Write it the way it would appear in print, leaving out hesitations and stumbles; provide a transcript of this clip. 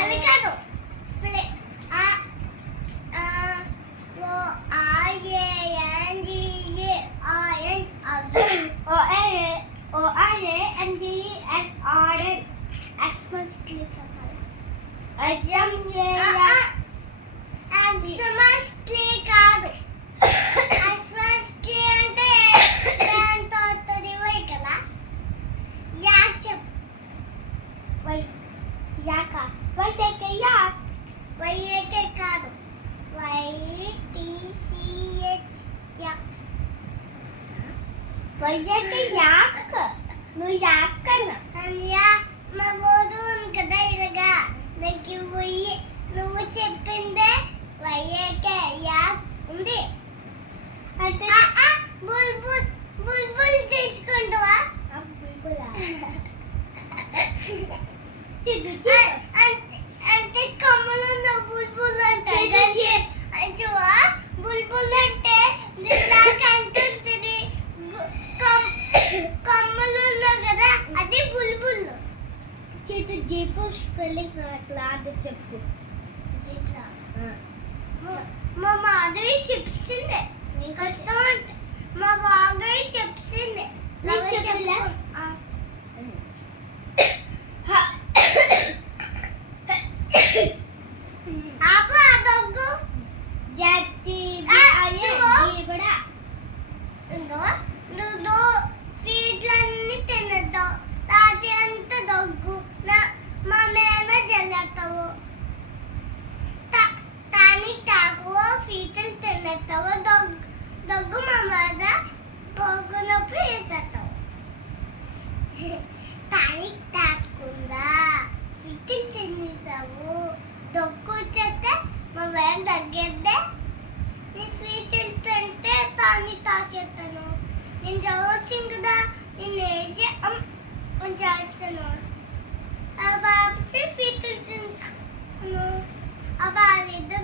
అవి కాదు orange. Xmas tree చెప్పాలి. Xmas tree కాదు. Xmas tree అంటే దాంతో వస్తుంది వై కదా. యా చెప్పు. వై యాక. వై టేక్ యాక్. వై ఏకే కాదు. వై టి సి హెచ్ యక్స్. వై టేక్ యాక్. నువ్వు యాక్ కన్నా. అన్నయ్య మా బోర్డు ఉంది కదా ఇలాగా నాకు నువ్వు చెప్పిందే వయ్యేకే యాక్ ఉంది అంటే బుల్బుల్ బుల్బుల్ తీసుకుంటావా అంటే కొమ్మలు ఉన్న బుల్బుల్ అంటాయి బుల్బుల్ అంటే అంటుంది కొమ్మలు ఉన్నావు కదా అది బుల్బుల్ చేతు జీపు స్పెల్లింగ్ క్లాత్ చెప్పు. జీప్లా మా మాధవి చెప్పింది కష్టం అంటే మా బాబాయ్ చెప్పింది నీకు చెప్పలే? ఆపు ఆ దగ్గు జాతి జీబడా నువ్వు ఫీడ్లన్నీ తినద్దావు రాత్రి అంతా దగ్గు మా మేమ జల్లేస్తావు టానిక్ తాగువో ఫీటలు తినేస్తావు దగ్గు మా మీద పొగ్గు నొప్పి వేసేస్తావు టానిక్ తాగకుండా ఫీటలు తినేసావు దగ్గు వచ్చేస్తే మా మేమ తగ్గేద్దే నీ ఫీటలు తింటే టానిక్ తాగేస్తాను నేను చదవచ్చు కదా నేను వేసి ఉంచాల్సాను अब आपसे फिर अब आ रही तो